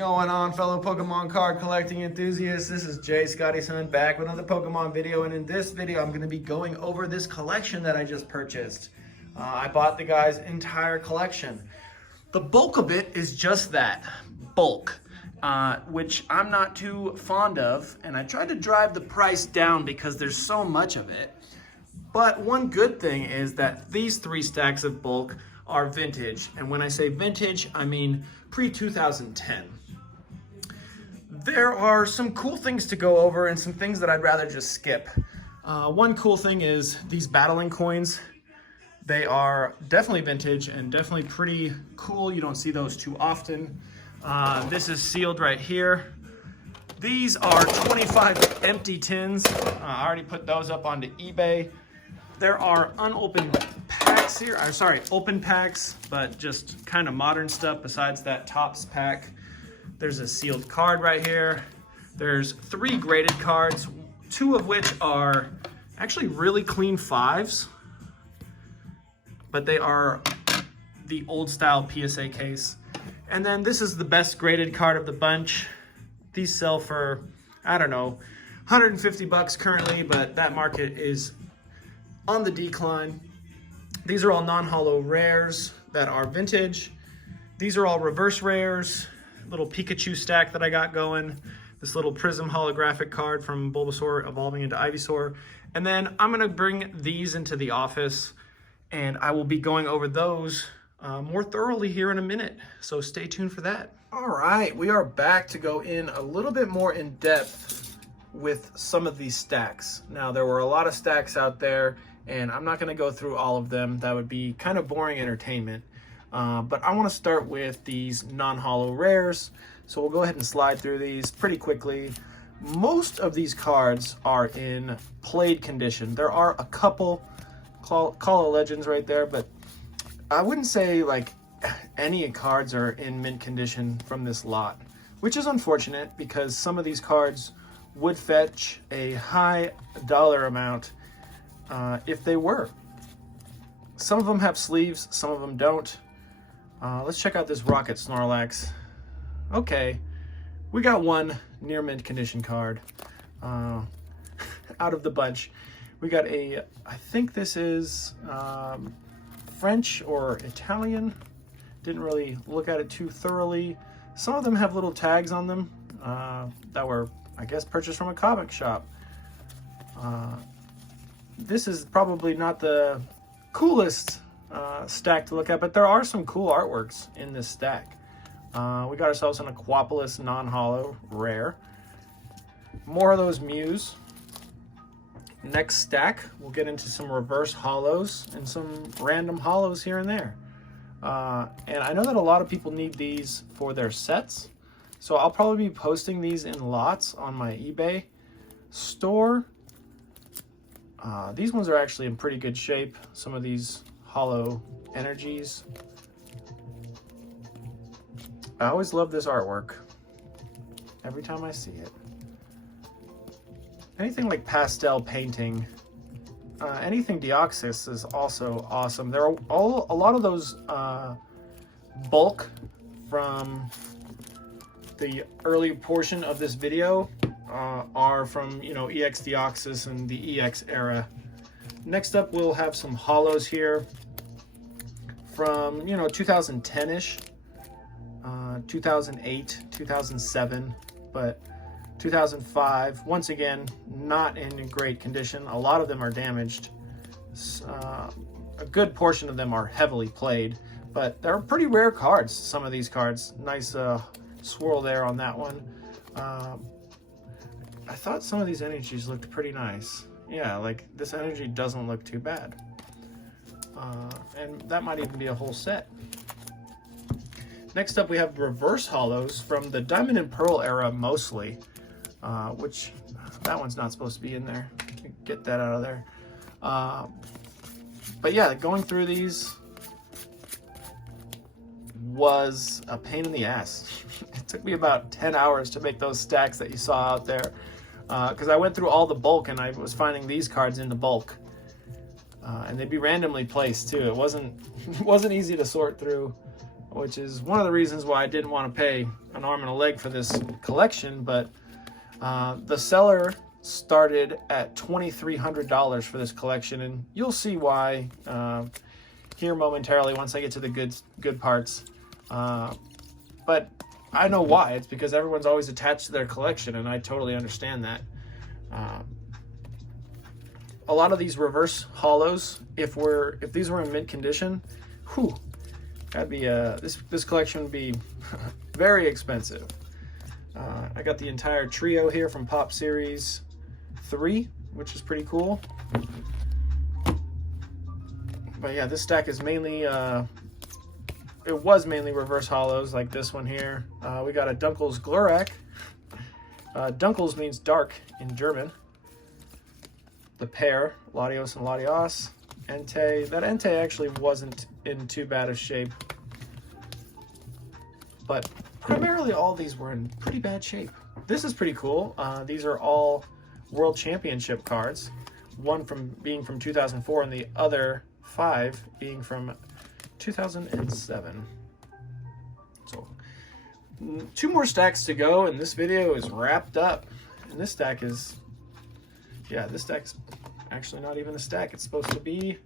going on, fellow Pokemon card collecting enthusiasts? This is Jay Scottyson back with another Pokemon video, and in this video I'm going to be going over this collection that I just purchased. I bought the guy's entire collection. The bulk of it is just that, bulk, which I'm not too fond of, and I tried to drive the price down because there's so much of it. But one good thing is that these 3 stacks of bulk are vintage, and when I say vintage, I mean pre-2010. There are some cool things to go over and some things that I'd rather just skip. One cool thing is these battling coins. They are definitely vintage and definitely pretty cool. You don't see those too often. This is sealed right here. These are 25 empty tins. I already put those up onto eBay. There are unopened packs here, open packs, but just kind of modern stuff besides that Topps pack. There's a sealed card right here. There's 3 graded cards, 2 of which are actually really clean 5s, but they are the old style PSA case. And then this is the best graded card of the bunch. These sell for, I don't know, 150 bucks currently, but that market is on the decline. These are all non-holo rares that are vintage. These are all reverse rares. Little Pikachu stack that I got going. This little Prism holographic card from Bulbasaur evolving into Ivysaur. And then I'm gonna bring these into the office and I will be going over those more thoroughly here in a minute. So stay tuned for that. All right, we are back to go in a little bit more in depth with some of these stacks. Now, there were a lot of stacks out there, and I'm not going to go through all of them. That would be kind of boring entertainment. But I want to start with these non-holo rares. So we'll go ahead and slide through these pretty quickly. Most of these cards are in played condition. There are a couple Call of Legends right there, but I wouldn't say like any cards are in mint condition from this lot, which is unfortunate because some of these cards would fetch a high dollar amount if they were. Some of them have sleeves, some of them don't. Let's check out this Rocket Snorlax. Okay, we got one near mint condition card out of the bunch. We got a, I think this is French or Italian. Didn't really look at it too thoroughly. Some of them have little tags on them that were, I guess, purchased from a comic shop. This is probably not the coolest stack to look at, but there are some cool artworks in this stack. We got ourselves an Aquapolis non-holo rare. More of those Mews. Next stack, we'll get into some reverse holos and some random holos here and there. And I know that a lot of people need these for their sets, so I'll probably be posting these in lots on my eBay store. These ones are actually in pretty good shape. Some of these holo energies. I always love this artwork every time I see it. Anything like pastel painting, anything Deoxys is also awesome. There are a lot of those bulk from the early portion of this video are from, you know, EX Deoxys and the EX era. Next up, we'll have some holos here from, you know, 2010-ish, 2008, 2007, but 2005, once again, not in great condition. A lot of them are damaged. A good portion of them are heavily played, but they're pretty rare cards, some of these cards. Nice swirl there on that one. I thought some of these energies looked pretty nice. Yeah, like this energy doesn't look too bad. And that might even be a whole set. Next up, we have reverse holos from the Diamond and Pearl era mostly, which that one's not supposed to be in there. Get that out of there. But yeah, going through these was a pain in the ass. It took me about 10 hours to make those stacks that you saw out there, because I went through all the bulk and I was finding these cards in the bulk, and they'd be randomly placed too. It wasn't easy to sort through which is one of the reasons why I didn't want to pay an arm and a leg for this collection. But the seller started at $2,300 for this collection, and you'll see why here momentarily once I get to the good parts. But I know why. It's because everyone's always attached to their collection, and I totally understand that. A lot of these reverse hollows, if these were in mint condition, whew, that'd be this collection would be very expensive. I got the entire trio here from Pop Series 3, which is pretty cool. But yeah, this stack is mainly it was mainly reverse hollows, like this one here. We got a Dunkel's Glurak. Dunkels means dark in German. The pair, Latios and Latios. Entei. That Entei actually wasn't in too bad of shape. But primarily all these were in pretty bad shape. This is pretty cool. These are all World Championship cards. One being from 2004 and the other 5 being from 2007. So 2 more stacks to go and this video is wrapped up. And this stack is, yeah, this stack's actually not even a stack. It's supposed to be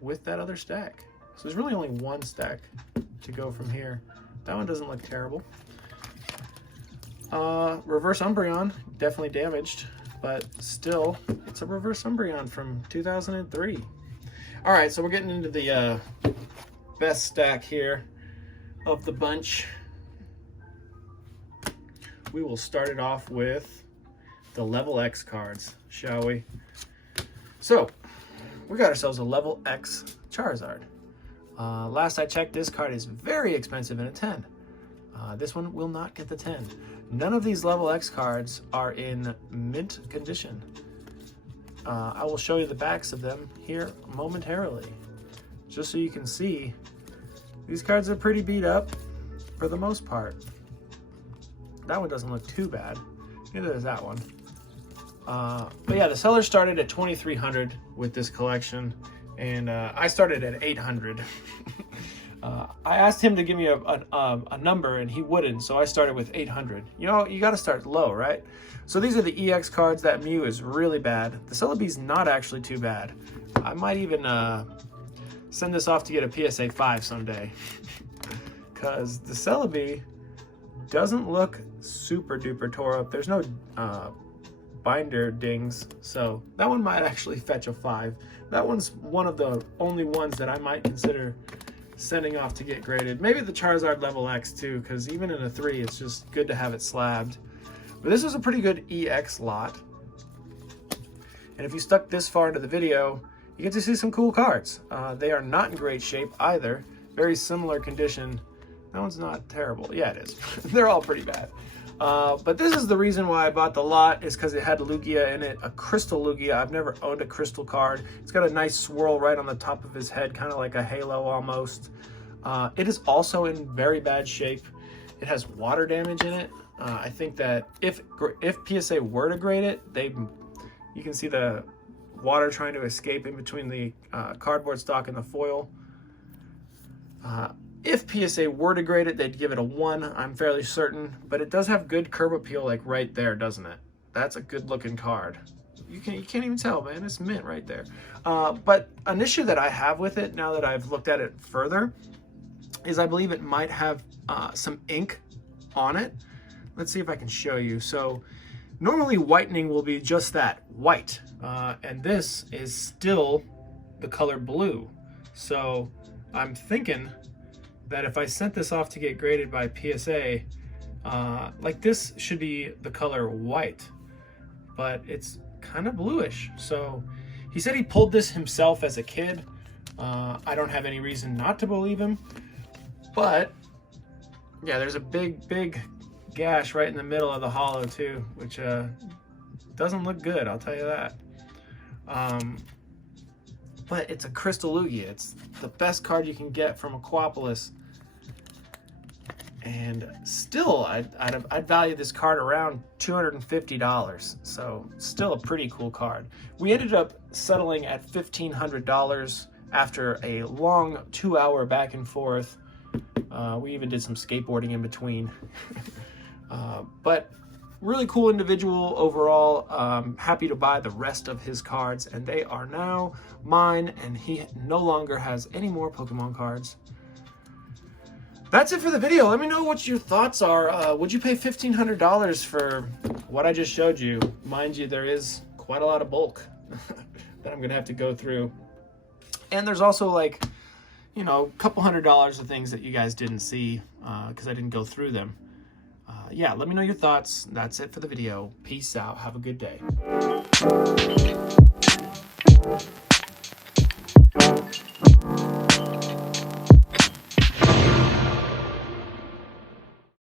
with that other stack. So there's really only 1 stack to go from here. That one doesn't look terrible. Reverse Umbreon, definitely damaged, but still, it's a reverse Umbreon from 2003. All right, so we're getting into the best stack here of the bunch. We will start it off with the level X cards, shall we? So, we got ourselves a level X Charizard. Last I checked, this card is very expensive in a 10. This one will not get the 10. None of these level X cards are in mint condition. I will show you the backs of them here momentarily, just so you can see. These cards are pretty beat up for the most part. That one doesn't look too bad. Neither does that one. But yeah, the seller started at $2,300 with this collection, and I started at $800. I asked him to give me a number, and he wouldn't, so I started with $800. You know, you got to start low, right? So these are the EX cards. That Mew is really bad. The Celebi's not actually too bad. I might even send this off to get a PSA 5 someday, because the Celebi doesn't look super duper tore up. There's no binder dings, so that one might actually fetch a 5. That one's one of the only ones that I might consider sending off to get graded. Maybe the Charizard level X too, because even in a 3, it's just good to have it slabbed. But this is a pretty good EX lot. And if you stuck this far into the video, you get to see some cool cards. They are not in great shape either. Very similar condition. That one's not terrible. Yeah, it is. They're all pretty bad. But this is the reason why I bought the lot, is because it had Lugia in it, a crystal Lugia. I've never owned a crystal card. It's got a nice swirl right on the top of his head, kind of like a halo almost. It is also in very bad shape. It has water damage in it. I think that if PSA were to grade it, you can see the water trying to escape in between the cardboard stock and the foil. If PSA were to grade it, they'd give it a 1, I'm fairly certain. But it does have good curb appeal, like right there, doesn't it? That's a good looking card. You can't even tell, man. It's mint right there. But an issue that I have with it, now that I've looked at it further, is I believe it might have some ink on it. Let's see if I can show you. So normally whitening will be just that, white. And this is still the color blue. So I'm thinking that if I sent this off to get graded by PSA, like this should be the color white, but it's kind of bluish. So he said he pulled this himself as a kid. I don't have any reason not to believe him, but yeah, there's a big gash right in the middle of the hollow too, which doesn't look good, I'll tell you that. But it's a Crystal Lugia. It's the best card you can get from Aquapolis. And still, I'd value this card around $250. So still a pretty cool card. We ended up settling at $1,500 after a long 2-hour back and forth. We even did some skateboarding in between. But really cool individual overall. Happy to buy the rest of his cards, and they are now mine, and he no longer has any more Pokemon cards. That's it for the video. Let me know what your thoughts are. Would you pay $1,500 for what I just showed you? Mind you, there is quite a lot of bulk that I'm gonna have to go through. And there's also, like, you know, a couple $100 of things that you guys didn't see because I didn't go through them. Yeah, let me know your thoughts. That's it for the video. Peace out. Have a good day.